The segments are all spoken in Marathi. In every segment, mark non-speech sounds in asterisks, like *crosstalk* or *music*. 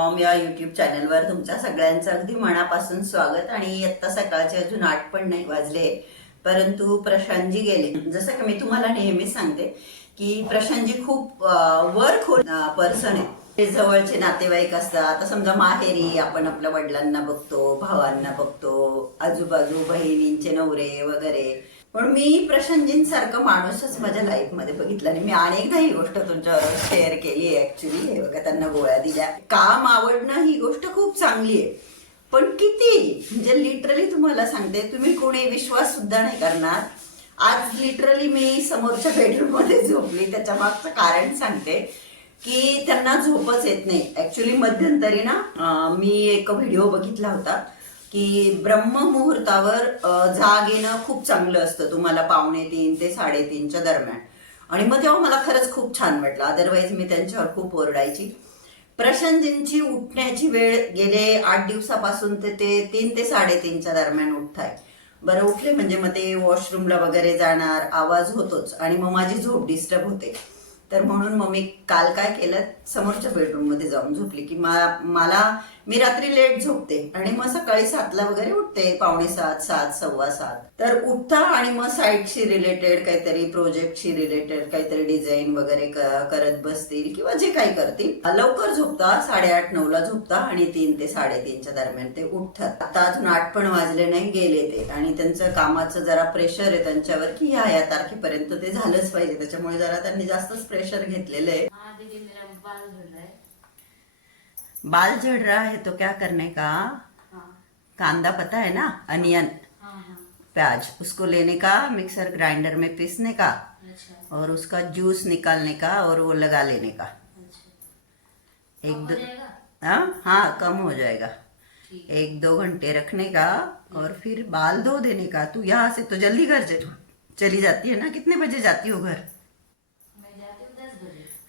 मॉम या युट्यूब चॅनलवर तुमच्या सगळ्यांचं अगदी मनापासून स्वागत आणि आत्ता सकाळचे अजून आठ पण नाही वाजले परंतु प्रशांतजी गेले. जसं की मी तुम्हाला नेहमीच सांगते की प्रशांतजी खूप वर्क पर्सन आहे. ते जवळचे नातेवाईक असतात. आता समजा माहेरी आपण आपल्या वडिलांना बघतो भावांना बघतो आजूबाजू बहिणींचे नवरे वगैरे पण मी प्रशांतजींसारखं माणूसच माझ्या लाईफमध्ये बघितलं आणि मी अनेकदा ही गोष्ट तुमच्यावर शेअर केली आहे ऍक्च्युली हे बघा त्यांना गोळ्या दिल्या. काम आवडणं ही गोष्ट खूप चांगली आहे. पण किती म्हणजे लिटरली तुम्हाला सांगते तुम्ही कोणी विश्वास सुद्धा नाही करणार. आज लिटरली मी समोरच्या बेडरूममध्ये झोपली. त्याच्या मागचं कारण सांगते की त्यांना झोपच येत नाही. ऍक्च्युली मध्यंतरी ना मी एक व्हिडिओ बघितला होता. की ब्रह्ममुहूर्तावर जाग येणं खूप चांगलं असतं. तुम्हाला पावणे तीन ते साडेतीनच्या दरम्यान. आणि मग तेव्हा मला खरंच खूप छान वाटलं. अदरवाईज मी त्यांच्यावर खूप ओरडायची. प्रशांतजींची उठण्याची वेळ गेले आठ दिवसापासून ते ते तीन ते साडेतीनच्या दरम्यान उठताय. बरं उठले म्हणजे मग ते वॉशरूमला वगैरे जाणार आवाज होतोच. आणि मग माझी झोप डिस्टर्ब होते. तर म्हणून मग मी काल काय केलं? समोरच्या बेडरूममध्ये जाऊन झोपली की मला मी रात्री लेट झोपते आणि मग सकाळी सातला वगैरे उठते पावणे सात सात सव्वा सात. तर उठता आणि मग साईटशी रिलेटेड काहीतरी प्रोजेक्टशी रिलेटेड काहीतरी डिझाईन वगैरे करत बसतील किंवा जे काही करतील. लवकर झोपता साडेआठ नऊ ला झोपता आणि तीन ते साडेतीनच्या दरम्यान ते उठतात. आता अजून आठ पण वाजले नाही गेले ते. आणि त्यांचं कामाचं जरा प्रेशर आहे त्यांच्यावर की ह्या या तारखेपर्यंत ते झालंच पाहिजे. त्याच्यामुळे जरा त्यांनी जास्तच प्रेशर घेतलेलं आहे. बाल झड़ रहा है तो क्या करने का? हाँ। कांदा पता है ना? अनियन। हाँ हाँ। प्याज। उसको लेने का मिक्सर ग्राइंडर में पीसने का अच्छा। और उसका जूस निकालने का और वो लगा लेने का। अच्छा। एक दो हाँ हाँ कम हो जाएगा। एक दो घंटे रखने का और फिर बाल धो देने का। तू यहाँ से तो जल्दी घर चली जाती है ना? कितने बजे जाती हो घर?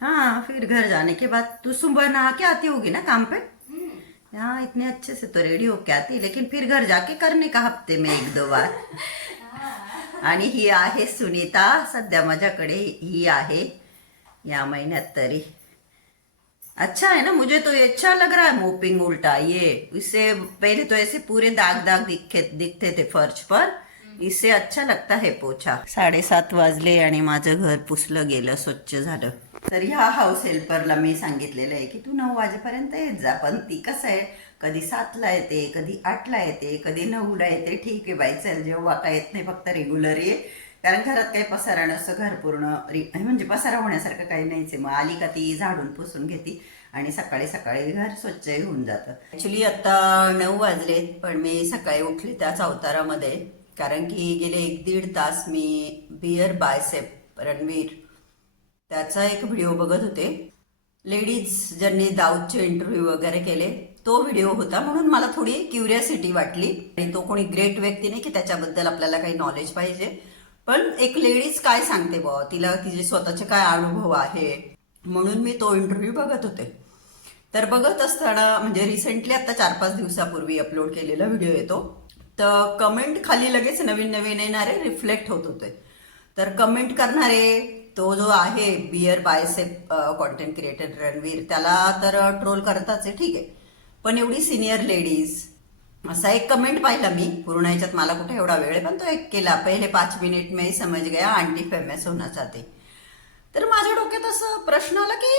हाँ फिर घर जाने के बाद तू सुबह नहा के आती होगी ना काम पे? हम्म। हाँ इतने अच्छे से तो रेडी होके आती लेकिन फिर घर जाके करने का हफ़्ते में एक दो बार। आणि ही आहे सुनीता सध्या माझ्याकडे ही आहे या महिन्यात तरी. अच्छा है ना मुझे तो ये अच्छा लग रहा है मोपिंग उल्टा ये इससे पहले तो ऐसे पूरे दाग दाग दिखे दिखते थे फर्श पर इसे अच्छा लगता है पोछा। साडेसात वाजले आणि माझं घर पुसलं गेलं स्वच्छ झालं. तर ह्या हाऊस हेल्परला मी सांगितलेलं आहे की तू नऊ वाजेपर्यंत येत जा पण ती कसं आहे? कधी सातला येते कधी आठला येते कधी नऊला येते. ठीक आहे बाई चल जेव्हा काय येत नाही फक्त रेग्युलर ये. कारण घरात काही पसारा नसतं घर पूर्ण म्हणजे पसारा होण्यासारखं काही नाहीच आहे. मग आली का ती झाडून पुसून घेते आणि सकाळी सकाळी घर स्वच्छही होऊन जातं. ऍक्च्युली आता नऊ वाजलेत पण मी सकाळी उठले त्याच अवतारामध्ये. कारण की गेले एक दीड तास मी बियर बायसेप रणवीर त्याचा एक व्हिडिओ बघत होते. लेडीज ज्यांनी दाऊदचे इंटरव्ह्यू वगैरे केले तो व्हिडिओ होता. म्हणून मला थोडी क्युरियासिटी वाटली. आणि तो कोणी ग्रेट व्यक्ती नाही की त्याच्याबद्दल आपल्याला काही नॉलेज पाहिजे. पण एक लेडीज काय सांगते बुवा? तिला तिचे स्वतःचे काय अनुभव आहे? म्हणून मी तो इंटरव्ह्यू बघत होते. तर बघत असताना म्हणजे रिसेंटली आता चार पाच दिवसापूर्वी अपलोड केलेला व्हिडिओ येतो तर कमेंट खाली लगेच नवीन नवीन येणारे रिफ्लेक्ट होत होते. तर कमेंट करणारे तो जो आहे beer bicep content creator Ranveer त्याला तर ट्रोल करताच आहे ठीक आहे. पण एवढी सिनियर लेडीज असा एक कमेंट पाहिला मी. पूर्ण याच्यात मला कुठे एवढा वेळ आहे पण तो एक केला. पहिले पाच मिनिट मी समज गया आंटी फेमस होना चाहते. तर माझ्या डोक्यात असं प्रश्न आला की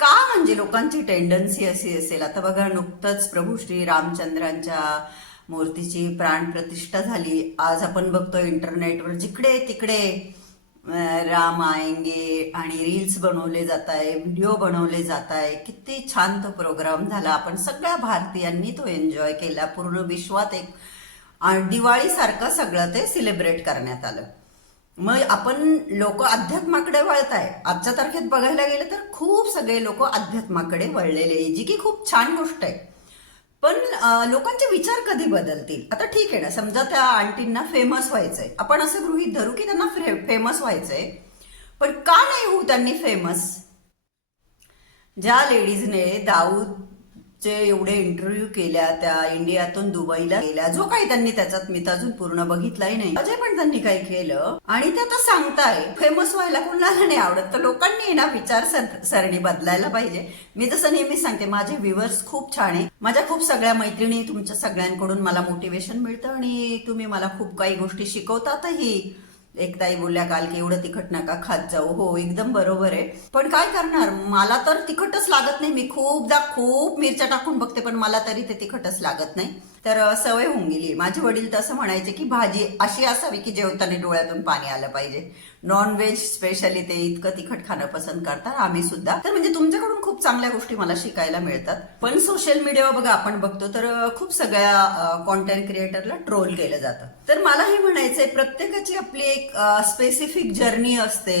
का म्हणजे लोकांची टेंडन्सी अशी असेल? आता बघा नुकतंच प्रभू श्री रामचंद्रांच्या मूर्तीची प्राण प्रतिष्ठा झाली. आज आपण बघतो इंटरनेटवर जिकडे तिकडे राम आएंगे आणि रील्स बनवले जात आहे व्हिडिओ बनवले जात आहे किती छान तो प्रोग्राम झाला. आपण सगळ्या भारतीयांनी तो एन्जॉय केला. पूर्ण विश्वात एक दिवाळीसारखं सगळं ते सेलिब्रेट करण्यात आलं. मग आपण लोक अध्यात्माकडे वळत आहे आजच्या तारखेत बघायला गेलं तर खूप सगळे लोक अध्यात्माकडे वळलेले. आहे, जी की खूप छान गोष्ट आहे. पण लोकांचे विचार कधी बदलतील? आता ठीक आहे ना समजा त्या आंटींना फेमस व्हायचंय. आपण असं गृहीत धरू की त्यांना फेमस व्हायचंय. पण का नाही होऊ त्यांनी फेमस ज्या लेडीजने दाऊद चे एवढे इंटरव्ह्यू केल्या त्या इंडियातून दुबईला गेल्या. जो काही त्यांनी त्याच्यात मी अजून पूर्ण बघितलाही नाही. अजय पण त्यांनी काही केलं. आणि ते आता सांगताय फेमस व्हायला कोणाला नाही आवडत. तर लोकांनी ना विचार सरणी बदलायला पाहिजे. मी जसं नेहमी सांगते माझे व्ह्युअर्स खूप छान आहे माझ्या खूप सगळ्या मैत्रिणी तुमच्या सगळ्यांकडून मला मोटिवेशन मिळतं आणि तुम्ही मला खूप काही गोष्टी शिकवतातही. एक ताई बोलल्या काल की एवढं तिखट नका खात जाऊ. हो एकदम बरोबर आहे. पण काय करणार? मला तर तिखटच लागत नाही. मी खूपदा खूप मिरच्या टाकून बघते पण मला तरी ते तिखटच लागत नाही. तर सवय होऊन गेली. माझे वडील तर असं म्हणायचे की भाजी अशी असावी की जेवताना डोळ्यातून पाणी आलं पाहिजे. नॉनव्हेज स्पेशली ते इतकं तिखट खाणं पसंत करतात आम्ही सुद्धा. तर म्हणजे तुमच्याकडून खूप चांगल्या गोष्टी मला शिकायला मिळतात. पण सोशल मीडियावर बघा आपण बघतो तर खूप सगळ्या कॉन्टेंट क्रिएटरला ट्रोल केलं जातं. तर मला हे म्हणायचंय प्रत्येकाची आपली एक स्पेसिफिक जर्नी असते.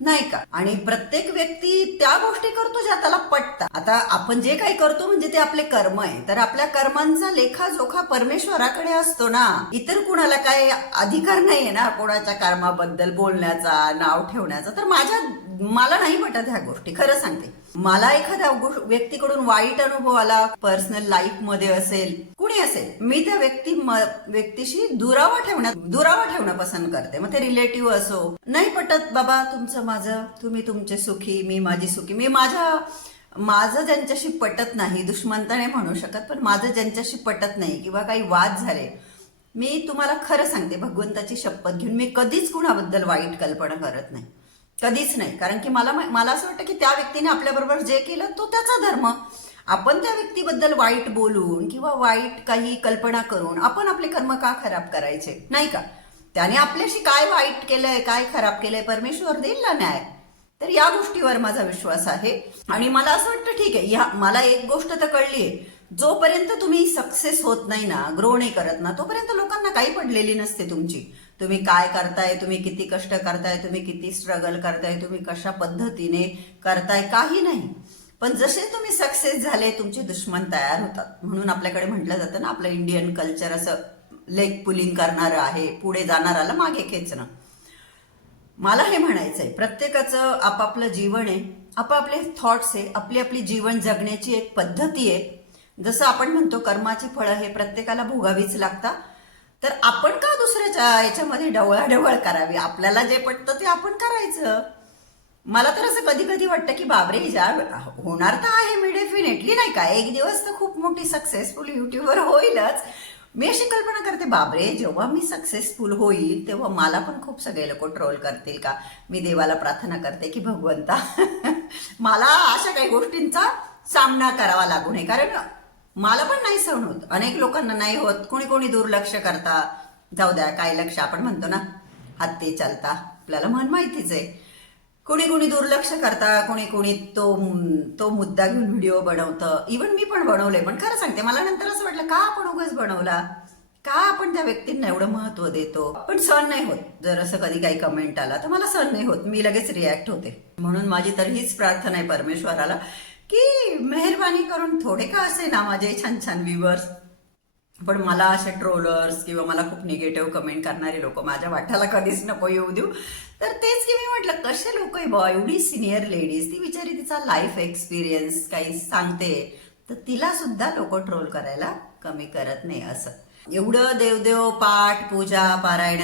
नाही का? आणि प्रत्येक व्यक्ती त्या गोष्टी करतो ज्या त्याला पटतात. आता आपण जे काही करतो म्हणजे ते आपले कर्म आहे. तर आपल्या कर्मांचा लेखाजोखा परमेश्वराकडे असतो ना. इतर कुणाला काय अधिकार नाहीये ना कोणाच्या कर्माबद्दल बोलण्याचा नाव ठेवण्याचा. तर माझ्या मला नाही पटत ह्या गोष्टी खरं सांगते. मला एखाद्या व्यक्तीकडून वाईट अनुभव आला पर्सनल लाईफमध्ये असेल कुणी असेल मी त्या व्यक्ती व्यक्तीशी दुरावा ठेवण्यात दुरावा ठेवणं पसंत करते. मग ते रिलेटिव्ह असो नाही पटत बाबा तुमचं माझं तुम्ही तुमचे सुखी मी माझी सुखी. मी माझ्या माझं ज्यांच्याशी पटत नाही दुष्मंताने म्हणू शकत पण माझं ज्यांच्याशी पटत नाही किंवा काही वाद झाले मी तुम्हाला खरं सांगते भगवंताची शपथ घेऊन मी कधीच कुणाबद्दल वाईट कल्पना करत नाही. कधीच नाही. कारण की मला मला असं वाटतं की त्या व्यक्तीने आपल्याबरोबर जे केलं तो त्याचा धर्म. आपण त्या व्यक्तीबद्दल वाईट बोलून किंवा वाईट काही कल्पना करून आपण आपले कर्म का खराब करायचे? नाही का? त्याने आपल्याशी काय वाईट केलंय काय खराब केलंय परमेश्वर देईल ना न्याय? तर या गोष्टीवर माझा विश्वास आहे. आणि मला असं वाटतं ठीक आहे या मला एक गोष्ट तर कळली आहे जोपर्यंत तुम्ही सक्सेस होत नाही ना ग्रो नाही करत ना तोपर्यंत लोकांना काही पडलेली नसते तुमची. तुम्ही काय करताय तुम्ही किती कष्ट करताय तुम्ही किती स्ट्रगल करताय तुम्ही कशा पद्धतीने करताय काही नाही. पण जसे तुम्ही सक्सेस झाले तुमचे दुश्मन तयार होतात. म्हणून आपल्याकडे म्हटलं जातं ना आपलं इंडियन कल्चर असं लेग पुलिंग करणारं आहे पुढे जाणाराला मागे खेचणं. मला हे म्हणायचं आहे प्रत्येकाचं आपापलं जीवन आहे आपापले थॉट्स आहे आपली आपली जीवन जगण्याची एक पद्धती आहे. जसं आपण म्हणतो कर्माची फळं हे प्रत्येकाला भोगावीच लागतात तर आपण का दुसऱ्याच्या याच्यामध्ये ढवळाढवळ करावी? आपल्याला जे पटतं ते आपण करायचं. मला तर असं कधी कधी वाटतं की बाबरे ज्या होणार तर आहे मी डेफिनेटली नाही का? एक दिवस तर खूप मोठी सक्सेसफुल युट्यूबर होईलच. मी अशी कल्पना करते बाबरे जेव्हा मी सक्सेसफुल होईल तेव्हा मला पण खूप सगळे लोक ट्रोल करतील का? मी देवाला प्रार्थना करते की भगवंता *laughs* मला अशा काही गोष्टींचा सामना करावा लागू नये. कारण मला पण नाही सहन होत. अनेक लोकांना नाही होत. कोणी कोणी दुर्लक्ष करता. जाऊ द्या काय लक्ष आपण म्हणतो ना. हत्ती चालता. आपल्याला म्हण माहितीच आहे. कोणी कोणी दुर्लक्ष करता. कोणी कोणी तो तो मुद्दा घेऊन व्हिडिओ बनवतं. इवन मी पण बनवले पण खरं सांगते मला नंतर असं वाटलं का आपण उगाच बनवला? का आपण त्या व्यक्तींना एवढं महत्त्व देतो? पण सहन नाही होत. जर असं कधी काही कमेंट आला तर मला सहन नाही होत. मी लगेच रिॲक्ट होते. म्हणून माझी तर हीच प्रार्थना आहे परमेश्वराला. की मेहरबानी करून थोडे का असे ना माझे छान छान व्ह्युअर्स पण मला असे ट्रोलर्स किंवा मला खूप निगेटिव्ह कमेंट करणारे लोक माझ्या वाट्याला कधीच नको येऊ देऊ. तर तेच की मी म्हटलं कसे लोक आहे बॉ एवढी सिनियर लेडीज ती बिचारी तिचा लाईफ एक्सपिरियन्स काही सांगते. तर तिला सुद्धा लोक ट्रोल करायला कमी करत नाही असं. एवढं देवदेव पाठ पूजा पारायण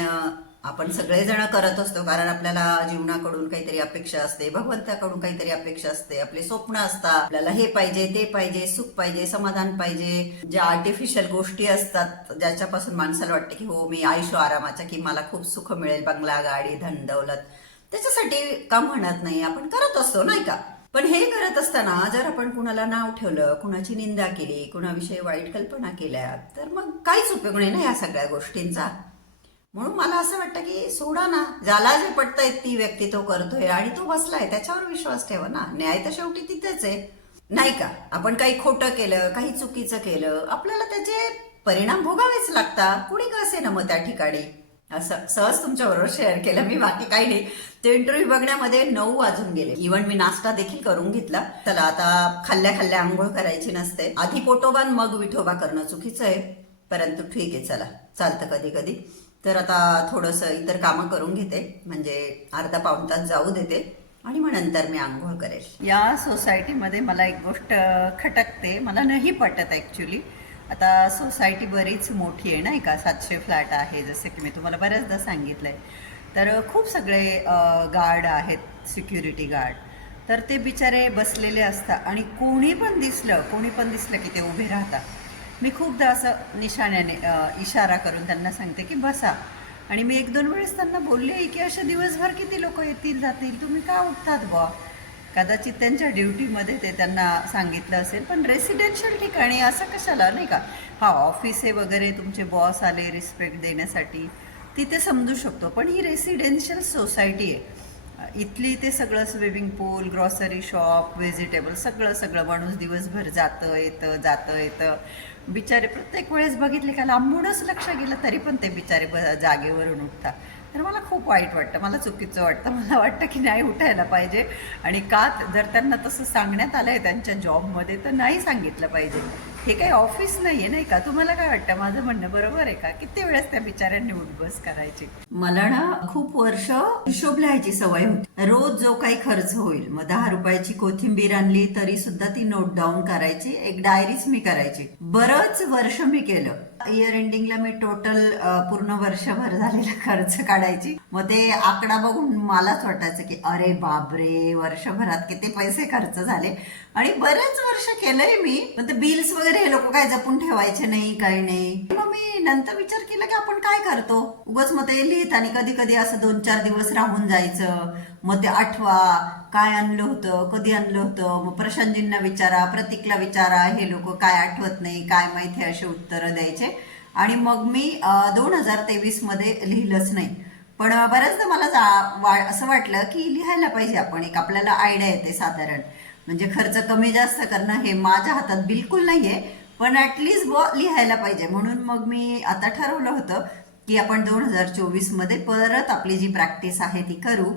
आपण सगळेजण करत असतो कारण आपल्याला जीवनाकडून काहीतरी अपेक्षा असते भगवंताकडून काहीतरी अपेक्षा असते. आपले स्वप्न असतात आपल्याला हे पाहिजे ते पाहिजे सुख पाहिजे समाधान पाहिजे. ज्या आर्टिफिशियल गोष्टी असतात ज्याच्यापासून माणसाला वाटते की हो मी आयुष्य आरामाच्या की मला खूप सुख मिळेल बंगला गाडी धन दौलत. त्याच्यासाठी का म्हणत नाही? आपण करत असतो नाही का? पण हे करत असताना जर आपण कुणाला नाव ठेवलं कुणाची निंदा केली कुणाविषयी वाईट कल्पना केल्या तर मग काहीच उपयोग नाही ना या सगळ्या गोष्टींचा? म्हणून मला असं वाटतं की सोडा ना ज्याला जे पटतंय ती व्यक्ती तो करतोय आणि तो बसलाय त्याच्यावर विश्वास ठेवा ना. न्याय तर शेवटी तिथेच आहे. नाही का? आपण काही खोटं केलं काही चुकीचं केलं आपल्याला त्याचे परिणाम भोगावेच लागतात. कुणी का असे ना मग त्या ठिकाणी? असं सहज तुमच्याबरोबर शेअर केलं मी बाकी काही नाही. ते इंटरव्ह्यू बघण्यामध्ये नऊ वाजून गेले. इव्हन मी नाश्ता देखील करून घेतला. चला आता खाल्ल्या खाल्ल्या आंघोळ करायची नसते. आधी पोटोबान मग विठोबा करणं चुकीचं आहे. परंतु ठीक आहे चला. चालतं कधी कधी. तर आता थोडंसं इतर कामं करून घेते. म्हणजे अर्धा पाऊण तास जाऊ देते. आणि मग नंतर मी आंघोळ करेल. या सोसायटीमध्ये मला एक गोष्ट खटकते. मला नाही पटत ॲक्च्युली आता सोसायटी बरीच मोठी आहे नाही का सातशे फ्लॅट आहे जसं की मी तुम्हाला बऱ्याचदा सांगितलं आहे तर खूप सगळे गार्ड आहेत सिक्युरिटी गार्ड तर ते बिचारे बसलेले असतात. आणि कोणी पण दिसलं कोणी पण दिसलं की ते उभे राहतात. मी खूपदा असं निशाण्याने इशारा करून त्यांना सांगते की बसा. आणि मी एक दोन वेळेस त्यांना बोलले की असे दिवसभर किती लोक येतील जातील तुम्ही का उठतात बुवा? कदाचित त्यांच्या ड्युटीमध्ये ते त्यांना सांगितलं असेल पण रेसिडेन्शियल ठिकाणी असं कशाला नाही का? हा ऑफिस आहे वगैरे तुमचे बॉस आले रिस्पेक्ट देण्यासाठी तिथे समजू शकतो पण ही रेसिडेन्शियल सोसायटी आहे. इथली ते सगळं swimming pool grocery shop vegetable सगळं सगळं माणूस दिवसभर जातं येतं जातं येतं. बिचारे प्रत्येक वेळेस बघितले का लांबूनच लक्ष गेलं तरी पण ते बिचारे ब जागेवरून उठतात. तर मला खूप वाईट वाटतं मला चुकीचं वाटतं. *laughs* मला वाटतं की नाही उठायला पाहिजे. आणि का जर त्यांना तसं सांगण्यात आलं आहे त्यांच्या जॉबमध्ये तर नाही सांगितलं पाहिजे. हे काही ऑफिस नाही आहे नाही का? तुम्हाला काय वाटतं? माझं म्हणणं बरोबर आहे का? किती वेळेस त्या बिचाऱ्यांनी उठबस करायची? मला ना खूप वर्ष हिशोब लिहायची सवय होती. रोज जो काही खर्च होईल मग दहा रुपयाची कोथिंबीर आणली तरी सुद्धा ती नोट डाऊन करायची एक डायरीच मी करायची. बरंच वर्ष मी केलं. इयर एंडिंगला मी टोटल पूर्ण वर्षभर झालेला खर्च काढायची. मग ते आकडा बघून मलाच वाटायचं की अरे बापरे वर्षभरात किती पैसे खर्च झाले. आणि बरेच वर्ष केलंय मी. पण ते बिल्स वगैरे हे लोक काय जपून ठेवायचे नाही काही नाही. मग मी नंतर विचार केला की आपण काय करतो? उगाच मग ते लिहित आणि कधी कधी असं दोन चार दिवस राहून जायचं. मग ते आठवा काय आणलं होतं कधी आणलं होतं मग प्रशांतजींना विचारा प्रतीकला विचारा हे लोक काय आठवत नाही काय माहिती असे उत्तरं द्यायचे. आणि मग मी दोन हजार तेवीसमध्ये लिहिलंच नाही. पण बऱ्याचदा मला जा- वा असं वाटलं की लिहायला पाहिजे आपण एक आपल्याला आयडिया येते साधारण. म्हणजे खर्च कमी जास्त करणं हे माझ्या हातात बिलकुल नाही आहे पण ॲटलिस्ट ब लिहायला पाहिजे. म्हणून मग मी आता ठरवलं होतं की आपण दोन हजार चोवीसमध्ये परत आपली जी प्रॅक्टिस आहे ती करू.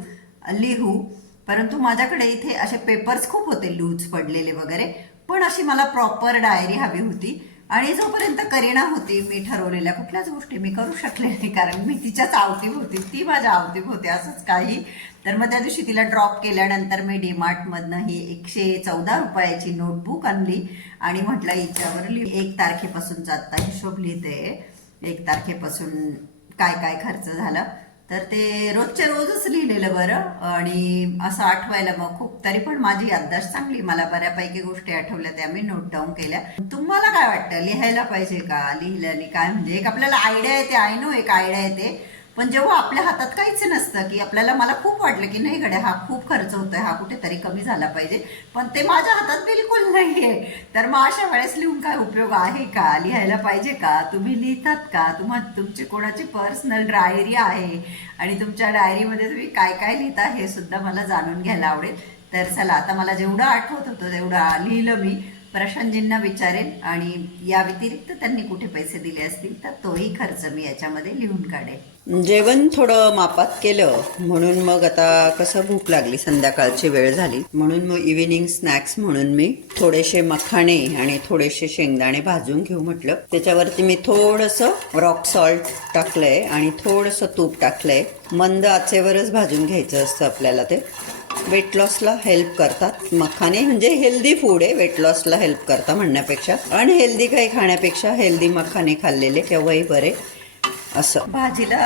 लिहू. परंतु माझ्याकडे इथे असे पेपर्स खूप होते लूज पडलेले वगैरे. पण अशी मला प्रॉपर डायरी हवी होती. आणि जोपर्यंत करीना होती मी ठरवलेल्या कुठल्याच गोष्टी मी करू शकले नाही कारण मी तिच्याच आवतीव होती ती माझ्या आवतीव होती असंच काही. तर मग त्या दिवशी तिला ड्रॉप केल्यानंतर मी डीमार्टमधनं ही एकशे चौदा रुपयाची नोटबुक आणली. आणि म्हटलं हिच्यावर लिह. एक तारखेपासूनचा आत्ता हिशोब लिहिते एक तारखेपासून काय काय खर्च झाला. तर ते रोजच्या रोजच लिहिलेलं बरं. आणि असं आठवायला मग खूप. तरी पण माझी याददाश्त चांगली. मला बऱ्यापैकी गोष्टी आठवल्या त्या मी नोट डाऊन केल्या. तुम्हाला काय वाटतं? लिहायला पाहिजे का? लिहिल्याने काय म्हणजे एक आपल्याला आयडिया येते. आय नो एक आयडिया येते. पण जेव्हा आपल्या हातात काहीच नसतं की आपल्याला मला खूप वाटलं की नाही गड्या हा खूप खर्च होतोय हा कुठेतरी कमी झाला पाहिजे. पण ते माझ्या हातात बिलकुल नाही आहे तर मग अशा वेळेस लिहून काय उपयोग आहे का? लिहायला पाहिजे का? तुम्ही लिहितात का? तुम्हा तुमची कोणाची पर्सनल डायरी आहे? आणि तुमच्या डायरीमध्ये तुम्ही काय काय लिहिता हे सुद्धा मला जाणून घ्यायला आवडेल. तर चला आता मला जेवढं आठवत होतं तेवढं लिहिलं मी. प्रशांतजींना विचारेन आणि या व्यतिरिक्त त्यांनी कुठे पैसे दिले असतील तर तोही खर्च मी याच्यामध्ये लिहून काढेन. जेवण थोडं मापात केलं म्हणून मग आता कसं भूक लागली संध्याकाळची वेळ झाली. म्हणून मग इव्हिनिंग स्नॅक्स म्हणून मी थोडेसे मखाणे आणि थोडेसे शेंगदाणे भाजून घेऊ म्हटलं. त्याच्यावरती मी थोडंसं रॉक सॉल्ट टाकलंय आणि थोडंसं तूप टाकलंय. मंद आचेवरच भाजून घ्यायचं असतं आपल्याला ते. वेट लॉसला हेल्प करतात. मखाने म्हणजे हेल्दी फूड आहे वेट लॉसला हेल्प करता म्हणण्यापेक्षा. अनहेल्दी काही खाण्यापेक्षा हेल्दी मखाने खाल्लेले केव्हाही बरे. असं. भाजीला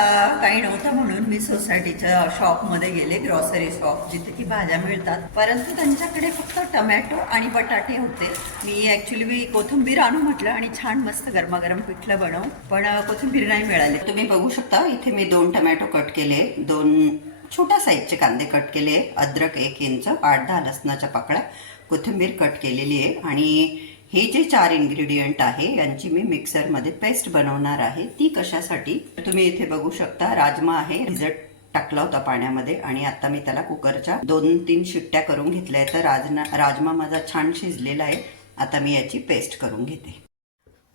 काही नव्हतं म्हणून मी सोसायटीच्या शॉपमध्ये गेले ग्रॉसरी शॉप जिथे की भाज्या मिळतात. परंतु त्यांच्याकडे फक्त टमॅटो आणि बटाटे होते. मी ॲक्च्युली मी कोथिंबीर आणू म्हटलं आणि छान मस्त गरमागरम पिठलं बनवू पण कोथिंबीर नाही मिळाली. तुम्ही बघू शकता इथे मी दोन टमॅटो कट केले दोन छोट्या साईजचे कांदे कट केले अद्रक एक इंच आठ दहा लसणाच्या पाकळ्या कोथिंबीर कट केलेली आहे. आणि हे जे चार इन्ग्रेडियंट आहे यांची मी मिक्सरमध्ये पेस्ट बनवणार आहे. ती कशासाठी? तुम्ही इथे बघू शकता राजमा आहे. रिझट टाकला होता पाण्यामध्ये आणि आता मी त्याला कुकरच्या दोन तीन शिट्ट्या करून घेतल्या तर राजना राजमा माझा छान शिजलेला आहे. आता मी याची पेस्ट करून घेते.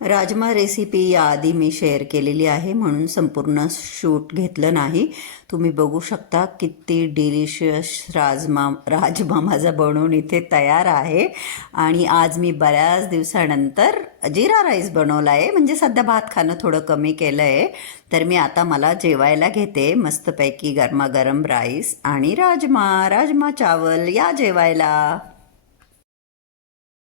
राजमा रेसिपी याआधी मी शेअर केलेली आहे म्हणून संपूर्ण शूट घेतलं नाही. तुम्ही बघू शकता किती डिलिशियस राजमा राजमा माझा बनवून इथे तयार आहे. आणि आज मी बऱ्याच दिवसानंतर जिरा राईस बनवला आहे. म्हणजे सध्या भात खाणं थोडं कमी केलं आहे तर मी आता मला जेवायला घेते. मस्तपैकी गरमागरम राईस आणि राजमा राजमा चावल या जेवायला.